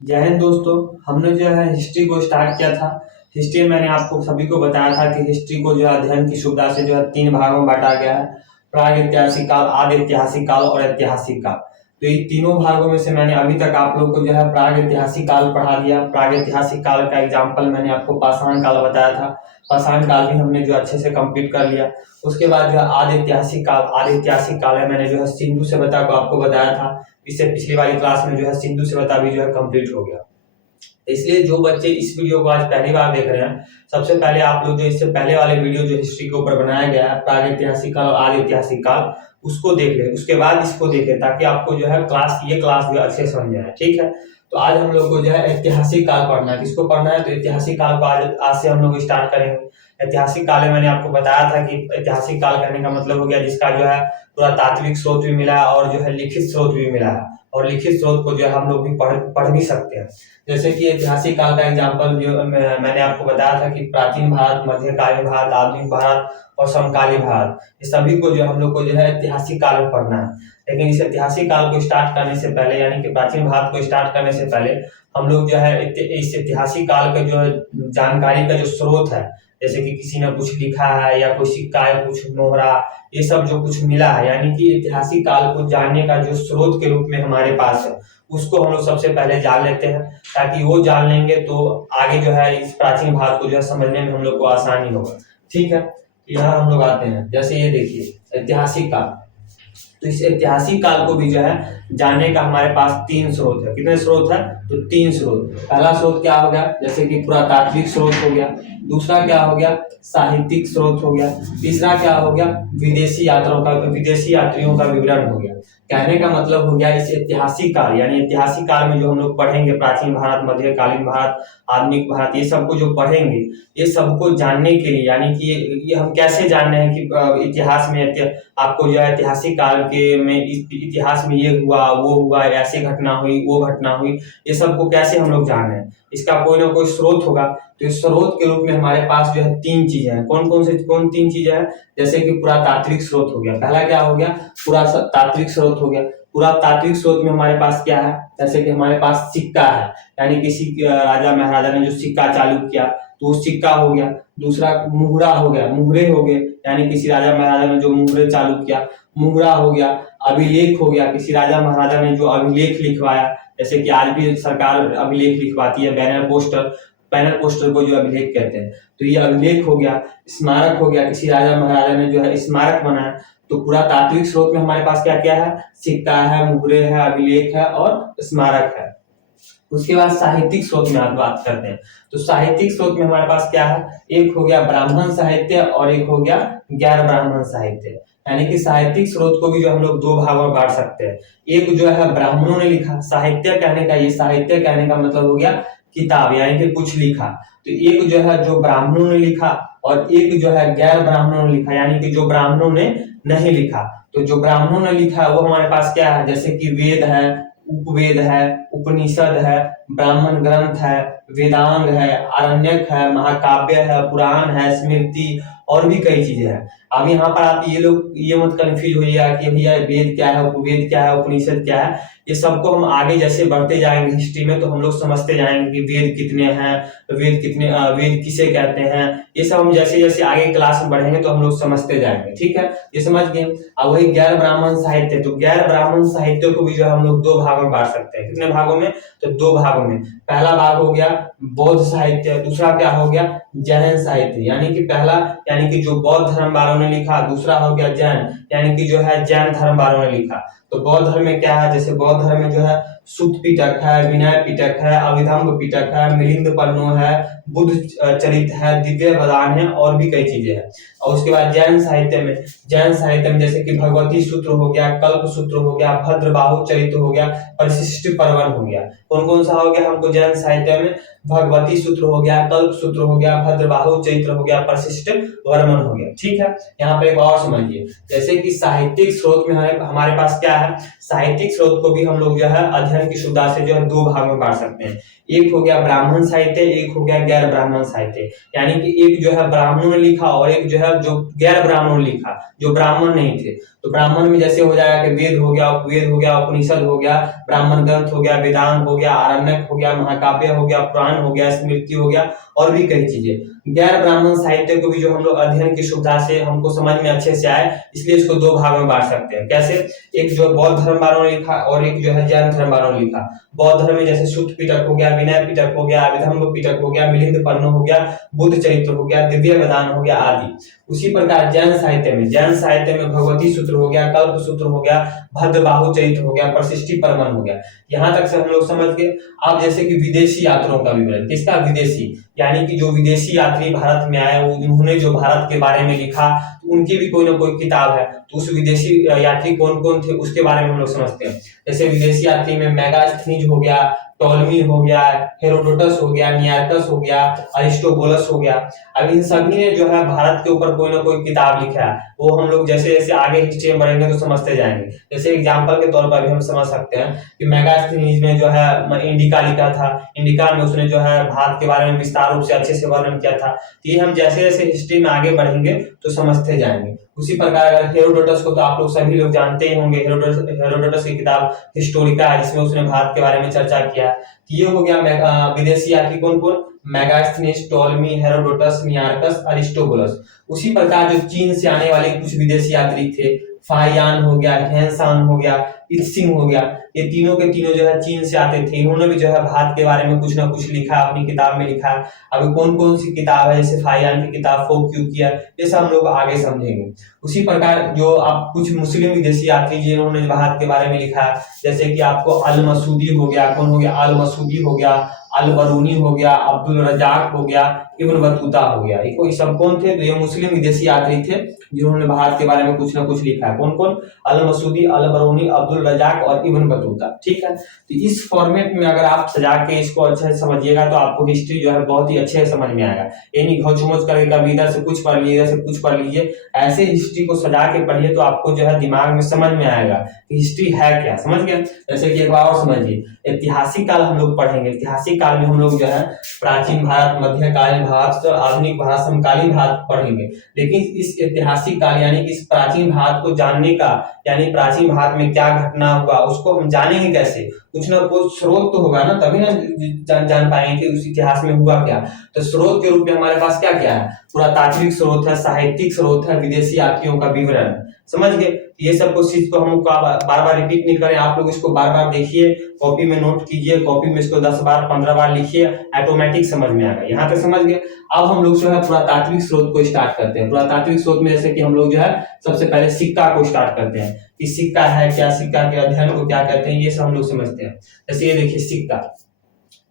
जय हिंद दोस्तों। हमने जो है हिस्ट्री को स्टार्ट किया था। हिस्ट्री में मैंने आपको सभी को बताया था कि हिस्ट्री को जो है अध्ययन की सुविधा से जो है 3 भागों में बांटा गया है। प्रागैतिहासिक काल, आदि ऐतिहासिक काल और ऐतिहासिक काल। तो ये तीनों भागों में से मैंने अभी तक आप लोग को जो है प्रागैतिहासिक काल पढ़ा दिया। प्रागैतिहासिक काल का एग्जाम्पल मैंने आपको पाषाण काल बताया था। पाषाण काल भी हमने जो अच्छे से कंप्लीट कर लिया। उसके बाद जो है आदि ऐतिहासिक काल है, मैंने जो है सिंधु सभ्यता को आपको बताया था। इससे पिछली वाली क्लास में जो है सिंधु सभ्यता भी जो है कंप्लीट हो गया। इसलिए जो बच्चे इस वीडियो को आज पहली बार देख रहे हैं, सबसे पहले आप लोग जो इससे पहले वाले वीडियो जो हिस्ट्री के ऊपर बनाया गया है, प्रागैतिहासिक काल और आदि ऐतिहासिक काल, उसको देख ले। उसके बाद इसको देखें ताकि आपको जो है ये क्लास जो अच्छे समझ में आए। ठीक है, तो आज हम लोग को जो है ऐतिहासिक काल पढ़ना है। किसको पढ़ना है? तो ऐतिहासिक काल को आज से हम लोग स्टार्ट करेंगे। ऐतिहासिक काल में मैंने आपको बताया था कि ऐतिहासिक काल कहने का मतलब हो गया जिसका जो है पुरातात्विक स्रोत भी मिला है और जो है लिखित स्रोत भी मिला है। और लिखित स्रोत को जो है हम लोग भी पढ़ भी सकते हैं। जैसे कि ऐतिहासिक काल का एग्जाम्पल जो मैंने आपको बताया था कि प्राचीन भारत, मध्यकालीन भारत, आधुनिक भारत और समकालीन भारत, इस सभी को जो हम लोग को जो है ऐतिहासिक काल में पढ़ना है। लेकिन इस ऐतिहासिक काल को स्टार्ट करने से पहले, यानी कि प्राचीन भारत को स्टार्ट करने से पहले, हम लोग जो है इस ऐतिहासिक काल का जो जानकारी का जो स्रोत है, जैसे कि किसी ने कुछ लिखा है या कोई सिक्का है, कुछ मोहरा, ये सब जो कुछ मिला है, यानी कि ऐतिहासिक काल को जानने का जो स्रोत के रूप में हमारे पास है, उसको हम लोग सबसे पहले जान लेते हैं। ताकि वो जान लेंगे तो आगे जो है इस प्राचीन भारत को जो है समझने में हम लोग को आसानी होगा। ठीक है, यहाँ हम लोग आते हैं। जैसे ये देखिए ऐतिहासिक काल, तो इस ऐतिहासिक काल को भी जो है जानने का हमारे पास 3 स्रोत है। कितने स्रोत है? तो 3 स्रोत। पहला स्रोत क्या हो गया? जैसे कि पुरातात्विक स्रोत हो गया। दूसरा क्या हो गया? साहित्यिक स्रोत हो गया। तीसरा क्या हो गया? विदेशी यात्रियों का विवरण हो गया। कहने का मतलब हो गया इस ऐतिहासिक काल, यानी ऐतिहासिक काल में जो हम लोग पढ़ेंगे, प्राचीन भारत, मध्यकालीन भारत, आधुनिक भारत, ये सबको जो पढ़ेंगे, ये सबको जानने के लिए, यानी कि ये हम कैसे जान रहे हैं कि इतिहास में आपको जो है ऐतिहासिक काल के में इतिहास में ये हुआ, वो हुआ, ऐसी घटना हुई, वो घटना हुई, ये सबको कैसे हम लोग जान रहे हैं? इसका कोई ना कोई स्रोत होगा। तो इस स्रोत के रूप में हमारे पास जो है 3 चीजें हैं। कौन 3 चीजें हैं? जैसे कि पुरातात्विक स्रोत हो गया। पहला क्या हो गया? पुरातात्विक स्रोत हो गया। पुरातात्विक स्रोत में हमारे पास क्या है? जैसे कि हमारे पास सिक्का है, यानी किसी राजा महाराजा ने जो सिक्का चालू किया, तो वो सिक्का हो गया। दूसरा मुहरा हो गया, मुहरे हो गए, यानी किसी राजा महाराजा ने जो मुहरे चालू किया, मुहरा हो गया। अभिलेख हो गया, किसी राजा महाराजा ने जो अभिलेख लिखवाया, जैसे कि आज भी सरकार अभिलेख लिखवाती है, बैनर पोस्टर को जो अभिलेख कहते हैं, तो ये अभिलेख हो गया। स्मारक हो गया, किसी राजा महाराजा ने जो है स्मारक बनाया। तो पुरातात्विक स्रोत में हमारे पास क्या क्या है? सिक्का है, मुहरे है, अभिलेख है और स्मारक है। उसके बाद साहित्यिक स्रोत में आप बात करते हैं, तो साहित्यिक स्रोत में हमारे पास क्या है? एक हो गया ब्राह्मण साहित्य और एक हो गया गैर ब्राह्मण साहित्य। यानी कि साहित्यिक स्रोत को भी जो हम लोग 2 भागों में बांट सकते हैं। एक जो है ब्राह्मणों ने लिखा, साहित्य कहने का मतलब हो गया किताब, यानी कि कुछ लिखा। तो एक जो है जो ब्राह्मणों ने लिखा और एक जो है गैर ब्राह्मणों ने लिखा, यानी कि जो ब्राह्मणों ने नहीं लिखा। तो जो ब्राह्मणों ने लिखा वो हमारे पास क्या है? जैसे कि वेद है, उपवेद है, उपनिषद है, ब्राह्मण ग्रंथ है, वेदांग है, आरण्यक है, महाकाव्य है, पुराण है, स्मृति और भी कई चीजें हैं। अब यहाँ पर आप ये मत कंफ्यूज होइएगा कि भैया वेद क्या है, उपवेद क्या है, उपनिषद क्या है। ये सबको हम आगे जैसे बढ़ते जाएंगे हिस्ट्री में तो हम लोग समझते जाएंगे कि वेद कितने हैं, वेद किसे कहते हैं। ये सब हम जैसे जैसे आगे क्लास में बढ़ेंगे तो हम लोग समझते जाएंगे। ठीक है, ये समझ गए। अब वही गैर ब्राह्मण साहित्य, तो गैर ब्राह्मण साहित्य को भी जो हम लोग 2 भागों में बांट सकते हैं। कितने भागों में? तो 2 भागों में। पहला भाग हो गया बौद्ध साहित्य, दूसरा क्या हो गया? जैन साहित्य। यानी कि पहला, यानी कि जो बौद्ध धर्म वालों ने लिखा, दूसरा हो गया जैन, यानी कि जो है जैन धर्म वालों ने लिखा। तो बौद्ध धर्म में क्या है? जैसे बौद्ध धर्म में जो है सुत पिटक है, विनय पिटक है, अभिधम्म पिटक है, मिलिंद पन्नो है, बुद्ध चरित है, दिव्य बदान है और भी कई चीजें हैं। और उसके बाद जैन साहित्य में जैसे कि भगवती सूत्र हो गया, कल्प सूत्र हो गया, भद्रबाहु चरित हो गया, परिशिष्ट पर्वन हो गया। कौन कौन सा हो गया हमको जैन साहित्य में? भगवती सूत्र हो गया, कल्प सूत्र हो गया, भद्रबाहु चरित्र हो गया, परिशिष्ट वर्मन हो गया। ठीक है, यहाँ पे एक और समझिए, जैसे कि साहित्यिक स्रोत में हमारे पास क्या है? साहित्यिक स्रोत को भी हम लोग जो है अध्ययन की सुविधा से जो है 2 भागों में बांट सकते हैं। एक हो गया ब्राह्मण साहित्य, एक हो गया गैर ब्राह्मण साहित्य। यानी कि एक जो है ब्राह्मणों ने लिखा और एक जो है जो गैर ब्राह्मणों ने लिखा, जो ब्राह्मण नहीं थे। तो ब्राह्मण में जैसे हो जाएगा कि वेद हो गया, उपवेद हो गया, उपनिषद हो गया, ब्राह्मण ग्रंथ हो गया, वेदांत हो गया, आरण्यक हो गया, महाकाव्य हो गया, पुराण हो गया, स्मृति हो गया और भी कई चीजें। गैर ब्राह्मण साहित्य को भी जो हम लोग अध्ययन की सुविधा से हमको समझ में अच्छे से आए, इसलिए इसको दो भाग में बांट सकते हैं। कैसे? एक जो बौद्ध धर्म वालों ने लिखा और एक जो है जैन धर्म वालों ने लिखा। बौद्ध धर्म में जैसे सुत्त पिटक हो गया, विनय पिटक हो गया, विधम्म पिटक हो गया, मिलिंद पर्नो हो गया, बुद्ध चरित्र हो गया, दिव्य वेदान हो गया आदि। उसी प्रकार जैन साहित्य में भगवती सूत्र हो गया, कल्प सूत्र हो गया, भद्रबाहु चरित्र हो गया, प्रशिष्टि परमन हो गया। यहाँ तक से हम लोग समझ गए। अब जैसे कि विदेशी यात्रियों का विवरण, किसका? विदेशी, यानी कि जो विदेशी यात्री भारत में आए, उन्होंने जो भारत के बारे में लिखा, तो उनकी भी कोई ना कोई किताब है। तो उस विदेशी यात्री कौन कौन थे उसके बारे में हम लोग समझते हैं। जैसे विदेशी यात्री में मेगास्थनीज हो गया, टॉलमी हो गया, हेरोडोटस हो गया, नियार्कस हो गया, अरिस्टोबुलस हो गया। अब इन सभी ने जो है भारत के ऊपर कोई ना कोई किताब लिखा है। वो हम लोग जैसे जैसे आगे हिस्ट्री में बढ़ेंगे तो समझते जाएंगे। जैसे एग्जांपल के तौर पर भी हम समझ सकते हैं कि मेगास्थनीज ने जो है इंडिका लिखा था। इंडिका में उसने जो है भारत के बारे में विस्तार रूप से अच्छे से वर्णन किया था। तो ये हम जैसे जैसे हिस्ट्री में आगे बढ़ेंगे तो समझते जाएंगे। उसी प्रकार हेरोडोटस को तो आप लोग सभी लोग जानते ही होंगे। हेरोडोटस की किताब हिस्टोरिका है, जिसमें उसने भारत के बारे में चर्चा किया। ये हो गया विदेशी यात्री कौन कौन? Megasthenes, Ptolemy, Herodotus, Nearchus, Aristobulus. उसी प्रकार जो चीन से आने वाले कुछ विदेशी यात्री थे, फाहियान हो गया, हेनसांग हो गया, इत्सिंग हो गया, ये तीनों के तीनों जो है चीन से आते थे। इन्होंने भी जो है भारत के बारे में कुछ ना कुछ लिखा, अपनी किताब में लिखा। अभी कौन कौन सी किताब है, जैसे फाहियान की किताब फोक क्यों किया, ये सब हम लोग आगे समझेंगे। उसी प्रकार जो आप कुछ मुस्लिम विदेशी यात्री जिन्होंने भारत के बारे में लिखा, जैसे कि आपको अल मसूदी हो गया, कौन हो गया? अल मसूदी हो गया, अल बरूनी हो गया, अब्दुल रजाक हो गया, इब्न बतूता हो गया। ये सब कौन थे? तो ये मुस्लिम विदेशी यात्री थे जिन्होंने भारत के बारे में कुछ ना कुछ लिखा है। कौन कौन? अल मसूदी, अल बरूनी, अब्दुल रजाक और इब्न बतूता। ठीक है, तो इस फॉर्मेट में अगर आप सजा के इसको अच्छे से समझिएगा तो आपको हिस्ट्री जो है बहुत ही अच्छे से समझ में आएगा। ये नहीं घोच करके कभी इधर से कुछ पढ़ लीजिए, इधर से कुछ पढ़ लीजिए। ऐसे हिस्ट्री को सजा के पढ़िए तो आपको जो है दिमाग में समझ में आएगा कि हिस्ट्री है क्या। समझ गए? जैसे कि एक बार और समझिए, ऐतिहासिक काल हम लोग पढ़ेंगे। ऐतिहासिक काल में हम लोग जो है प्राचीन भारत, मध्यकालीन भारत, आधुनिक भारत, समकालीन भारत पढ़ेंगे। लेकिन इस ऐतिहासिक काल यानी कि इस प्राचीन भारत को जानने का, यानी प्राचीन भारत में क्या घटना हुआ उसको हम जानेंगे कैसे? कुछ ना कुछ स्रोत तो होगा ना, तभी ना जान पाएंगे कि उस इतिहास में हुआ क्या। तो स्रोत के रूप में हमारे पास क्या क्या है? पुरातात्विक स्रोत है, साहित्यिक स्रोत है, विदेशी यात्रियों का विवरण। समझ गए? ये सब कुछ चीज को हम बार बार रिपीट नहीं करें, आप लोग इसको बार बार देखिए, कॉपी में नोट कीजिए, कॉपी में इसको 10 बार 15 बार लिखिए, ऑटोमेटिक समझ में आएगा। यहाँ तक समझ गए? अब हम लोग जो है पुरातात्विक स्रोत को स्टार्ट करते हैं। पुरातात्विक स्रोत में जैसे कि हम लोग जो है सबसे पहले सिक्का को स्टार्ट करते हैं कि सिक्का है क्या, सिक्का के अध्ययन को क्या कहते हैं, ये सब हम लोग समझते हैं। जैसे ये देखिए सिक्का,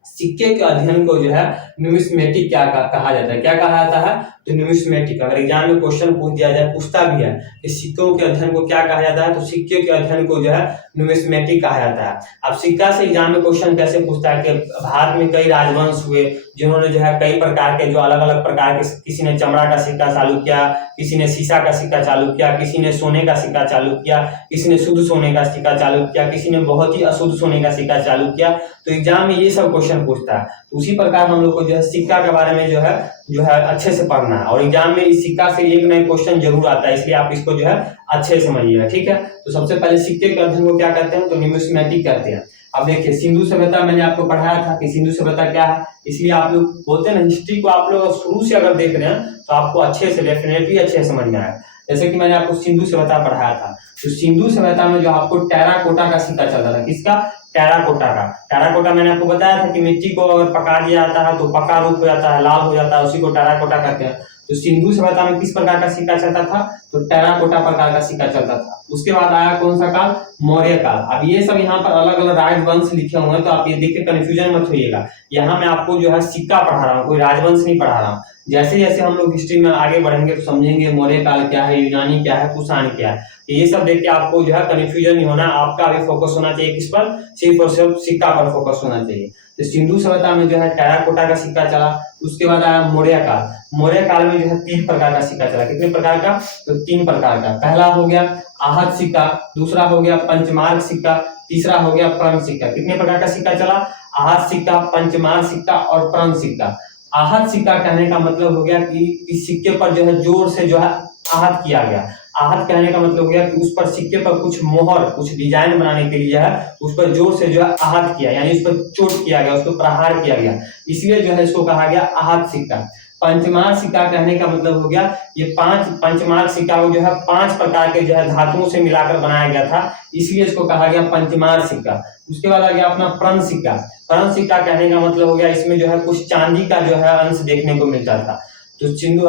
सिक्के के अध्ययन को जो है न्यूमिस्मेटिक क्या कहा जाता है? क्या कहा जाता है? तो न्यूमिस्मेटिक। अगर एग्जाम में क्वेश्चन पूछ दिया जाए, पूछता भी है कि सिक्कों के अध्ययन को क्या कहा जाता है, तो सिक्के के अध्ययन को जो है न्यूमिस्मेटिक कहा जाता है। अब सिक्का से एग्जाम में क्वेश्चन कैसे पूछता है कि भारत में कई राजवंश हुए जिन्होंने जो है कई प्रकार के, जो अलग अलग प्रकार के, किसी ने चमड़ा का सिक्का चालू किया, किसी ने शीशा का सिक्का चालू किया, किसी ने सोने का सिक्का चालू किया, किसी ने शुद्ध सोने का सिक्का चालू किया, किसी ने बहुत ही अशुद्ध सोने का सिक्का चालू किया। तो एग्जाम में ये सब क्वेश्चन पूछता है। तो उसी प्रकार हम लोग को जो है सिक्का के बारे में जो है अच्छे से पढ़ना है, और एग्जाम में इस सिक्का से एक नया क्वेश्चन जरूर आता है, इसलिए आप इसको जो है अच्छे से समझिएगा। ठीक है, तो सबसे पहले सिक्के के अध्ययन को क्या कहते हैं? तो न्यूमिस्मेटिक कहते हैं। अब देखिए सिंधु सभ्यता मैंने आपको पढ़ाया था कि सिंधु सभ्यता क्या है, इसलिए आप लोग बोलते हैं ना हिस्ट्री को आप लोग शुरू से अगर देख रहे हैं तो आपको अच्छे से डेफिनेटली अच्छे से समझ में आएगा। जैसे कि मैंने आपको सिंधु सभ्यता पढ़ाया था, तो सिंधु सभ्यता में जो आपको टेराकोटा का सिक्का चलता था। किसका? टेराकोटा का। टेराकोटा मैंने आपको बताया था कि मिट्टी को अगर पका दिया जाता है तो पका रूप हो जाता है, लाल हो जाता है, उसी को टेराकोटा कहते हैं। तो सिंधु सभ्यता में किस प्रकार का सिक्का चलता था? तो टेराकोटा प्रकार का सिक्का चलता था। उसके बाद आया कौन सा काल? मौर्य काल। अब ये सब यहाँ पर अलग अलग राजवंश लिखे हुए हैं, तो आप ये देख के कंफ्यूजन मत होइएगा। यहाँ मैं आपको जो है सिक्का पढ़ा रहा हूँ, कोई राजवंश नहीं पढ़ा रहा हूँ। जैसे जैसे हम लोग हिस्ट्री में आगे बढ़ेंगे तो समझेंगे मौर्य काल क्या है, यूनानी क्या है, कुषाण क्या है। ये सब देख के आपको जो है कंफ्यूजन नहीं होना, आपका अभी फोकस होना चाहिए किस पर? सिर्फ और सिर्फ सिक्का पर फोकस होना चाहिए। तो सिंधु सभ्यता में जो है टेराकोटा का सिक्का चला। उसके बाद आया मौर्य काल। मौर्य काल में जो है 3 प्रकार का सिक्का चला। कितने प्रकार का? तो 3 प्रकार का। पहला हो गया आहत सिक्का, दूसरा हो गया पंचमार्क सिक्का, तीसरा हो गया प्रण सिक्का। कितने प्रकार का सिक्का चला? आहत सिक्का, पंचमार्क सिक्का और प्रण सिक्का। आहत सिक्का कहने का मतलब हो गया कि इस सिक्के पर जो है जोर से जो है आहत किया गया। आहत कहने का मतलब हो गया कि उस पर सिक्के पर कुछ मोहर, कुछ डिजाइन बनाने के लिए है उस पर जोर से जो है आहत किया, यानी उस पर चोट किया गया, उसको प्रहार किया गया, इसलिए जो है इसको कहा गया आहत सिक्का। पंचमार सिक्का कहने का मतलब हो गया ये पंचमार सिक्का को जो है 5 प्रकार के जो है धातुओं से मिलाकर बनाया गया था, इसलिए इसको कहा गया पंचमार सिक्का। उसके बाद आ गया अपना प्रण सिक्का। प्रण सिक्का कहने का मतलब हो गया इसमें जो है कुछ चांदी का जो है अंश देखने को मिलता था। तो सिंधु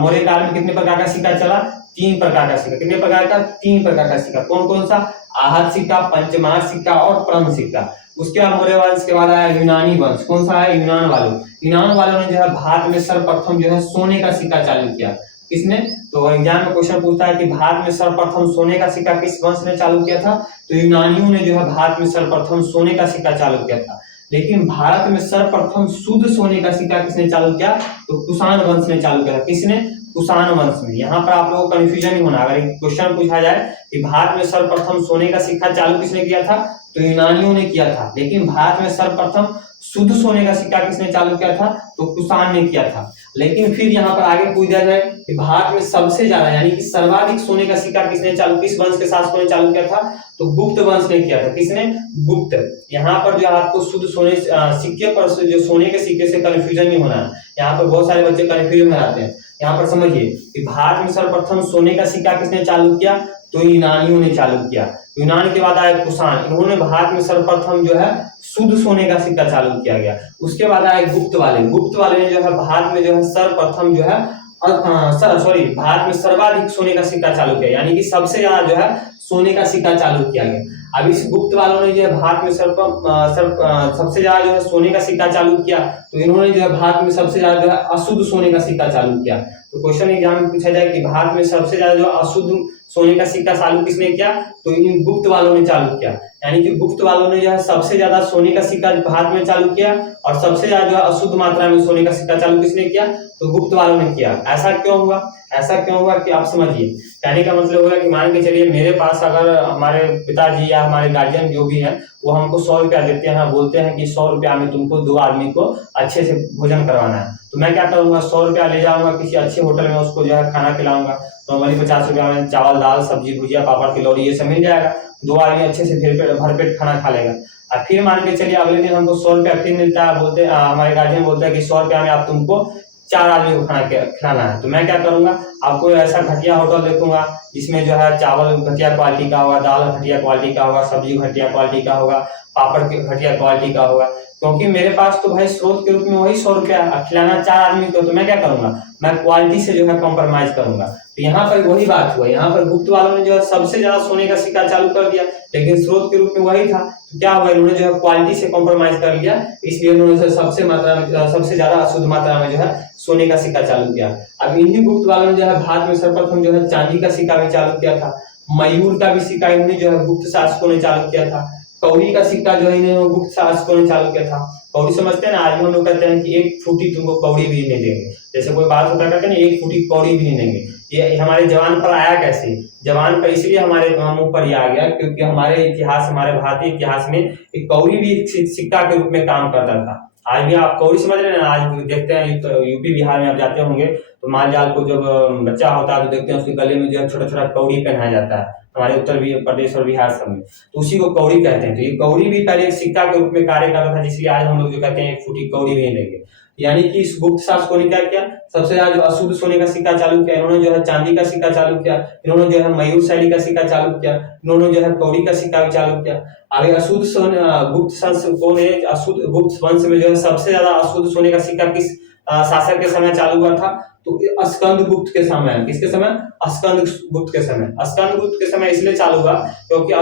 मौर्य काल में कितने प्रकार का सिक्का चला? 3 प्रकार का सिक्का। कितने प्रकार का? 3 प्रकार का सिक्का। कौन कौन सा? आहत सिक्का, पंचमार सिक्का और प्रण सिक्का। उसके बाद मौर्य वंश के बाद आया यूनानी वंश। कौन सा है? यूनान वालों ने जो है भारत में सर्वप्रथम जो है सोने का सिक्का चालू किया। किसने? तो एग्जाम में क्वेश्चन पूछता है कि भारत में सर्वप्रथम सोने का सिक्का किस वंश ने चालू किया था? तो यूनानियों ने जो है भारत में सर्वप्रथम सोने का सिक्का चालू किया था। लेकिन भारत में सर्वप्रथम शुद्ध सोने का सिक्का किसने चालू किया? तो कुषाण वंश ने चालू किया। किसने? कुषाण वंश में। यहाँ पर आप लोगों को कंफ्यूजन नहीं होना, अगर क्वेश्चन पूछा जाए कि भारत में सर्वप्रथम सोने का सिक्का चालू किसने किया था, तो यूनानियों ने किया था। लेकिन भारत में सर्वप्रथम शुद्ध सोने का सिक्का किसने चालू किया था? तो कुषाण ने किया था। लेकिन फिर यहाँ पर आगे पूछा जाए कि भारत में सबसे ज्यादा यानी कि सर्वाधिक सोने का सिक्का किसने चालू, किस वंश के शासकों ने चालू किया था? तो गुप्त वंश ने किया था। किसने? गुप्त। यहाँ पर जो आपको शुद्ध सोने सिक्के पर जो सोने के सिक्के से कंफ्यूजन नहीं होना है, यहाँ पर बहुत सारे बच्चे कंफ्यूजन में आते हैं। यहाँ पर समझिए कि भारत में सर्वप्रथम सोने का सिक्का किसने चालू किया? तो यूनानियों ने चालू किया। यूनान के बाद आया कुषाण, इन्होंने भारत में सर्वप्रथम जो है शुद्ध सोने का सिक्का चालू किया गया। उसके बाद आए गुप्त वाले ने जो है भारत में जो है सर्वप्रथम जो है भारत में सर्वाधिक सोने का सिक्का चालू किया, यानी कि सबसे ज्यादा जो है सोने का सिक्का चालू किया गया। अब इस गुप्त वालों ने जो है भारत में सबसे ज्यादा जो है सोने का सिक्का चालू किया, तो इन्होंने जो है भारत में सबसे ज्यादा जो है अशुद्ध सोने का सिक्का चालू किया। तो क्वेश्चन एग्जाम में पूछा जाए कि भारत में सबसे ज्यादा जो अशुद्ध सोने का सिक्का चालू किसने किया? तो इन गुप्त वालों ने चालू किया, यानी कि गुप्त वालों ने जो है सबसे ज्यादा सोने का सिक्का भारत में चालू किया, और सबसे ज्यादा जो है अशुद्ध मात्रा में सोने का सिक्का चालू किसने किया? तो गुप्त वालों ने किया। ऐसा क्यों हुआ? ऐसा क्यों हुआ कि आप समझिए। कहने का मतलब होगा कि मान के चलिए मेरे पास अगर हमारे पिताजी या हमारे गार्जियन जो भी है वो हमको 100 रुपया देते हैं, बोलते हैं कि 100 रुपया में तुमको 2 आदमी को अच्छे से भोजन करवाना है, तो मैं क्या करूंगा? 100 रुपया ले जाऊंगा किसी अच्छे होटल में, उसको जो है खाना खिलाऊंगा। तो हमारी 50 रुपया में चावल, दाल, सब्जी, भुजिया, पापड़, तिलौरी ये सब मिल जाएगा। 2 आदमी अच्छे से भरपेट खाना खा लेगा। और फिर मान के चलिए अगले दिन हमको 100 रुपया फिर मिलता है, बोलते हमारे गार्जियन बोलते हैं कि 100 रुपया में आप तुमको 4 आदमी को खाना खिलाना है। तो मैं क्या करूंगा? आपको ऐसा घटिया होटल देखूंगा जिसमें जो है चावल घटिया क्वालिटी का होगा, दाल घटिया क्वालिटी का होगा, सब्जी घटिया क्वालिटी का होगा, पापड़ घटिया क्वालिटी का होगा। क्योंकि मेरे पास तो भाई स्रोत के रूप में वही 100 रुपया, खिलाना 4 आदमी को, तो मैं क्या करूंगा? मैं क्वालिटी से जो है कॉम्प्रोमाइज करूंगा। तो यहाँ पर वही बात हुआ, यहाँ पर गुप्त वालों ने जो है सबसे ज्यादा सोने का सिक्का चालू कर दिया, लेकिन स्रोत के रूप में वही था। तो क्या हुआ? इन्होंने जो है क्वालिटी से कॉम्प्रोमाइज कर लिया, इसलिए उन्होंने सबसे ज्यादा अशुद्ध मात्रा में जो है सोने का सिक्का चालू किया। अब इन्हीं गुप्त वालों ने जो है भारत में सर्वप्रथम जो है चांदी का सिक्का भी चालू किया था। मयूर का भी सिक्का इन्होंने जो है गुप्त शासकों ने चालू किया था। कौड़ी का सिक्का जो है इन्होंने गुप्त शासकों ने चालू किया था। कौड़ी समझते हैं ना? आज हम लोग कहते हैं कि 1 फुटी तुमको कौड़ी भी नहीं देंगे, जैसे कोई बात होता कहते हैं 1 फुटी कौड़ी भी नहीं देंगे। ये हमारे जवान पर आया कैसे? जवान पर इसलिए हमारे मुंह पर ये आ गया क्योंकि हमारे इतिहास, हमारे भारतीय इतिहास में एक कौड़ी भी सिक्का के रूप में काम करता था। आज भी आप कौड़ी समझ रहे हैं ना? आज देखते हैं यूपी बिहार में आप जाते होंगे तो माल जाल को जब बच्चा होता है तो देखते हैं उसके गले में जो है छोटा छोटा कौड़ी पहनाया जाता है, हमारे उत्तर प्रदेश और बिहार सब में, तो उसी को कौड़ी कहते हैं। तो ये कौड़ी भी पहले एक सिक्का के रूप में कार्य करता था, जिसलिए आज हम लोग जो कहते हैं 1 फुटी कौड़ी भी नहीं देंगे। यानी कि इस गुप्त शासकों ने क्या किया? सबसे ज्यादा जो अशुद्ध सोने का सिक्का चालू किया, इन्होंने जो है चांदी का सिक्का चालू किया, इन्होंने जो है मयूर शैली का सिक्का चालू किया, इन्होंने जो है कौड़ी का सिक्का भी चालू किया। अभी अशुद्ध सोने गुप्त शासकों ने अशुद्ध गुप्त वंश में जो है सबसे ज्यादा अशुद्ध सोने का सिक्का किस शासक के समय चालू हुआ था? तो स्कंद गुप्त के समय। किसके समय? स्कंद गुप्त के समय। स्कंद गुप्त के समय इसलिए चालू हुआ क्योंकि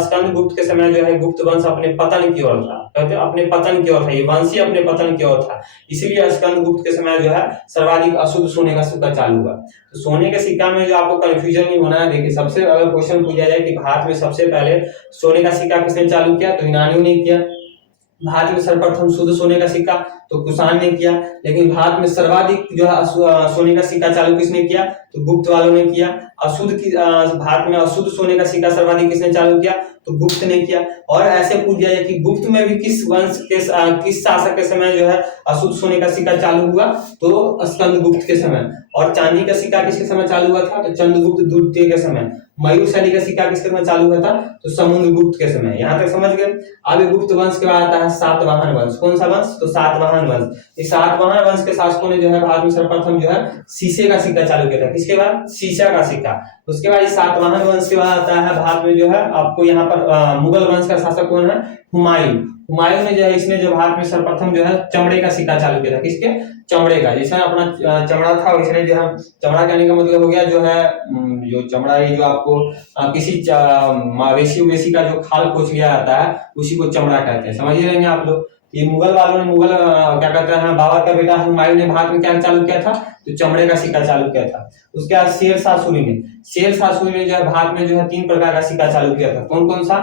स्कंद गुप्त के समय जो है गुप्त वंश अपने पतन की ओर था, कहते हैं अपने पतन की ओर था, ये वंशी अपने पतन की ओर था, इसलिए स्कंद गुप्त के समय जो है सर्वाधिक अशुद्ध सोने का सिक्का चालू हुआ। तो सोने के सिक्का में जो आपको कंफ्यूजन नहीं होना है, देखिए सबसे अगर क्वेश्चन पूछा जाए कि भारत में सबसे पहले सोने का सिक्का किसने चालू किया? तो यूनानियों ने किया। भारत में सर्वप्रथम शुद्ध सोने का सिक्का तो कुषाण ने किया। लेकिन भारत में सर्वाधिक जो है सोने का सिक्का चालू किसने किया? तो गुप्त वालों ने किया। भारत में अशुद्ध सोने का सिक्का सर्वाधिक किसने चालू किया? तो गुप्त ने किया। और ऐसे पूछ दिया जाए कि गुप्त में भी किस वंश के किस शासक के समय जो है अशुद्ध सोने का सिक्का चालू हुआ? तो स्कंदगुप्त के समय। और चांदी का सिक्का किसके समय चालू हुआ था? तो चंद्रगुप्त द्वितीय के समय। मयूरशैली का सिक्का किसके समय चालू हुआ था? तो समुद्रगुप्त के समय। यहाँ तक समझ गए। अब गुप्त वंश के बाद आता है सातवाहन वंश। कौन सा वंश? तो सातवाहन वंश। इस सातवाहन वंश के शासकों ने जो है भारत में सर्वप्रथम जो है शीशे का सिक्का चालू किया था। किसके बाद? शीशा का सिक्का। उसके बाद इस सातवाहन वंश के बाद आता है भारत में जो है आपको यहाँ पर मुगल वंश का शासक कौन है? हुमायूं। हुमायूं ने जो है इसने जो भारत में सर्वप्रथम जो है चमड़े का सिक्का चालू किया था। किसके? चमड़े का। जिसने अपना चमड़ा था इसने जो है, चमड़ा कहने का मतलब हो गया जो है जो चमड़ा ये जो आपको किसी मवेशी का जो खाल पोछ गया आता है उसी को चमड़ा कहते हैं। समझ ही रहेंगे आप लोग। ये मुगल वालों ने क्या कहते हैं बाबर का बेटा हुमायूं ने भारत में क्या चालू किया था? तो चमड़े का सिक्का चालू किया था। उसके बाद शेरशाह सूरी ने जो है भारत में जो है 3 प्रकार का सिक्का चालू किया था। कौन कौन सा?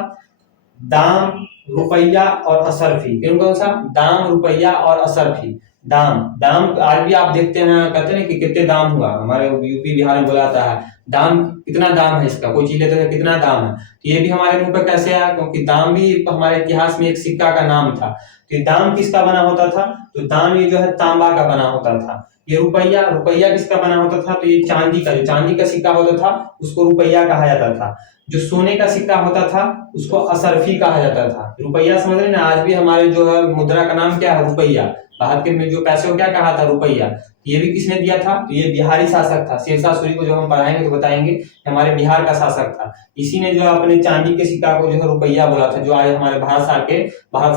दाम, रुपया और असरफी। कौन सा? दाम, रुपया और असरफी। दाम आज भी आप देखते हैं, कहते हैं कि कितने दाम हुआ। हमारे यूपी बिहार में बोलाता है दाम, कितना दाम है इसका। कोई चीज लेते हैं कितना दाम है, तो ये भी हमारे मुंह पे कैसे आया? क्योंकि दाम भी हमारे इतिहास में एक सिक्का का नाम था। तो दाम किसका बना होता था? तो दाम ये जो है तांबा का बना होता था। ये रुपया किसका बना होता था? तो ये चांदी का, जो चांदी का सिक्का होता था उसको रुपया कहा जाता था। जो सोने का सिक्का होता था उसको असरफी कहा जाता था। रुपया समझ रहे ना, आज भी हमारे जो है मुद्रा का नाम क्या है? रुपया। भारत के में जो पैसे को क्या कहा था? रुपया। ये भी किसने दिया था? तो ये बिहारी शासक था। शेरशाह सूरी को जब हम पढ़ाएंगे तो बताएंगे हमारे बिहार का शासक था। इसी ने जो अपने चांदी के सिक्का को जो है रुपया बोला था, जो आज हमारे भारत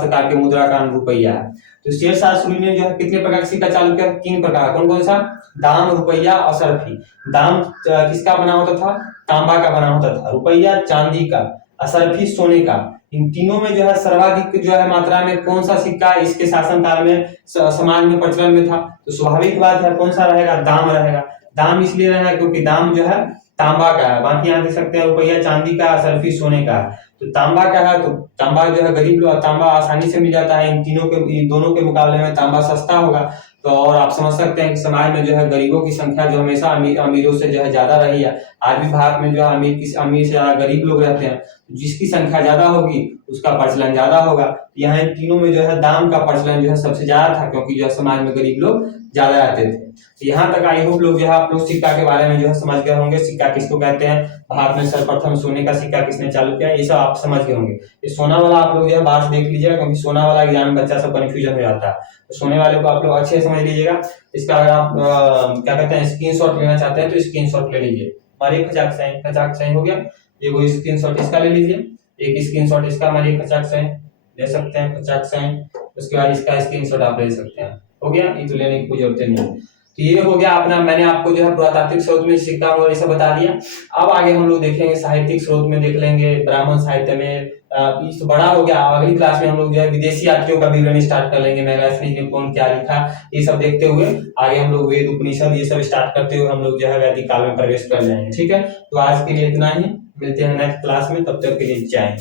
सरकार के मुद्रा का नाम रुपया है। तो शेरशाह सूरी ने जो है कितने प्रकार का सिक्का चालू किया? 3 प्रकार। कौन कौन सा? दाम, रुपया, असरफी। दाम किसका बना होता था? तांबा का बना होता था। रुपया चांदी का, असरफी सोने का। इन तीनों में जो है सर्वाधिक जो है मात्रा में कौन सा सिक्का इसके शासनकाल में समाज में प्रचलन में था? तो स्वाभाविक बात है कौन सा रहेगा? दाम रहेगा। दाम इसलिए रहेगा क्योंकि दाम जो है तांबा का है। बाकी यहाँ देख सकते हैं रुपया चांदी का, असरफी सोने का। तो तांबा का है तो तांबा जो है गरीब लोग, तांबा आसानी से मिल जाता है। इन दोनों के मुकाबले में तांबा सस्ता होगा। तो और आप समझ सकते हैं कि समाज में जो है गरीबों की संख्या जो हमेशा अमीरों से जो है ज्यादा रही है। आज भी भारत में जो है अमीर से ज्यादा गरीब लोग रहते हैं। जिसकी संख्या ज्यादा होगी उसका प्रचलन ज्यादा होगा। यहाँ इन तीनों में जो है दाम का प्रचलन जो है सबसे ज्यादा था, क्योंकि जो है समाज में गरीब लोग ज्यादा रहते थे। तो यहाँ तक आई होप लोग जो है आप लोग सिक्का के बारे में जो है समझ गए होंगे। सिक्का किसको कहते हैं, भारत में सर्वप्रथम सोने का सिक्का किसने चालू किया, ये सब आप समझ गए होंगे। ये सोना वाला आप लोग जो है बात देख लीजिएगा, क्योंकि सोना वाला एग्जाम में बच्चा सब कंफ्यूजन हो जाता है। तो सोने वाले को आप लोग अच्छे समझ लीजिएगा। इसका अगर आप क्या कहते हैं स्क्रीनशॉट लेना चाहते हैं तो स्क्रीनशॉट ले लीजिए। हमारे खचाक साइन हो गया। ये वो स्क्रीनशॉट इसका ले लीजिए, एक स्क्रीनशॉट इसका हमारे खचाक साइन ले सकते हैं, खचाक साइन। उसके बाद इसका स्क्रीनशॉट आप ले सकते हैं। हो गया, ये तो लेने की कोई जरूरत नहीं है। तो ये हो गया अपना, मैंने आपको जो है पुरातात्विक स्रोत में सिक्का और ये सब बता दिया। अब आगे हम लोग देखेंगे साहित्यिक स्रोत में, देख लेंगे ब्राह्मण साहित्य में। इस बड़ा हो गया, अगली क्लास में हम लोग जो है विदेशी यात्रियों का विवरण स्टार्ट कर लेंगे। मैगजीन ने कौन क्या लिखा, ये सब देखते हुए आगे हम लोग वेद उपनिषद ये सब स्टार्ट करते हुए हम लोग जो है वैदिक काल में प्रवेश कर जाएंगे। ठीक है, तो आज के लिए इतना ही, मिलते हैं नेक्स्ट क्लास में, तब तक के लिए जय हिंद।